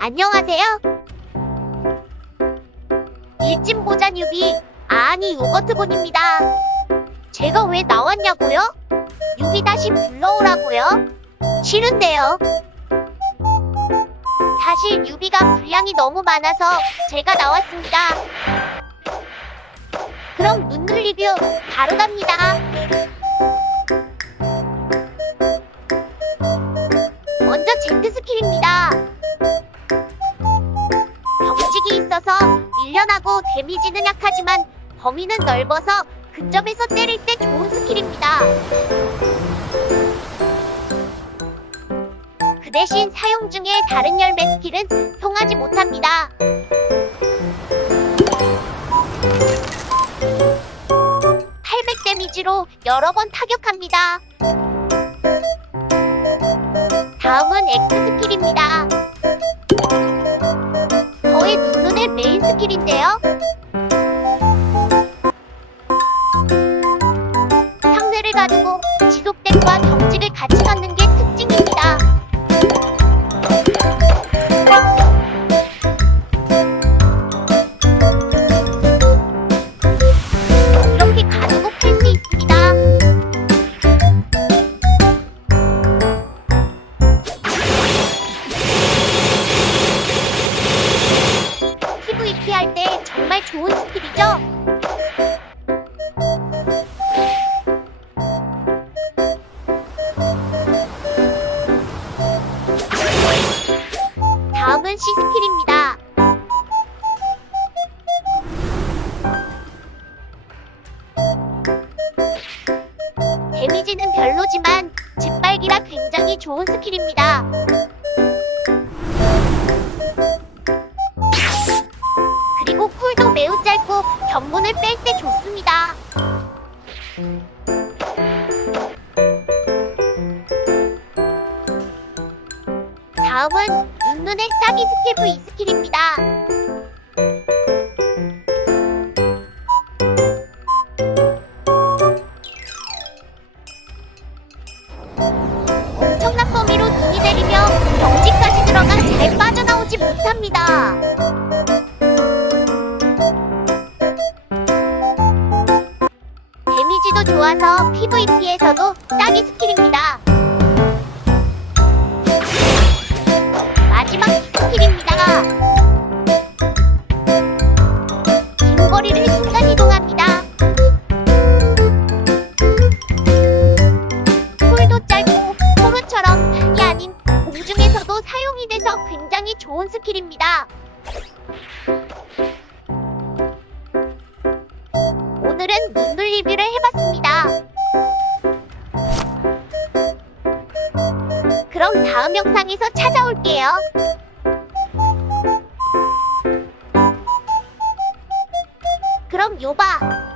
안녕하세요. 일진 보자 뉴비, 아니 요거트본입니다. 제가 왜 나왔냐고요? 뉴비 다시 불러오라고요? 싫은데요. 사실 뉴비가 분량이 너무 많아서 제가 나왔습니다. 그럼 눈물 리뷰 바로 갑니다. 경직이 있어서 밀려나고 데미지는 약하지만 범위는 넓어서 근접에서 때릴 때 좋은 스킬입니다. 그 대신 사용 중에 다른 열매 스킬은 통하지 못합니다. (800) 데미지로 여러 번 타격합니다. 다음은 X 스킬입니다. 스킬인데요. 상대를 가두고 지속됨과 좋은 스킬이죠? 다음은 C 스킬입니다. 데미지는 별로지만 짓밟기라 굉장히 좋은 스킬입니다. 짧고 견문을 뺄 때 좋습니다. 다음은 눈눈의 싸기 스킬 V 스킬입니다. 엄청난 범위로 눈이 내리며 경지까지 들어가 잘 빠져나오지 못합니다. 좋아서 PVP에서도 딱이 스킬입니다. 마지막 스킬입니다. 긴 거리를 순간 이동합니다. 콜도 짧고 포르처럼 이 아닌 공중에서도 사용이 돼서 굉장히 좋은 스킬입니다. 그럼 다음 영상에서 찾아올게요. 그럼 요바.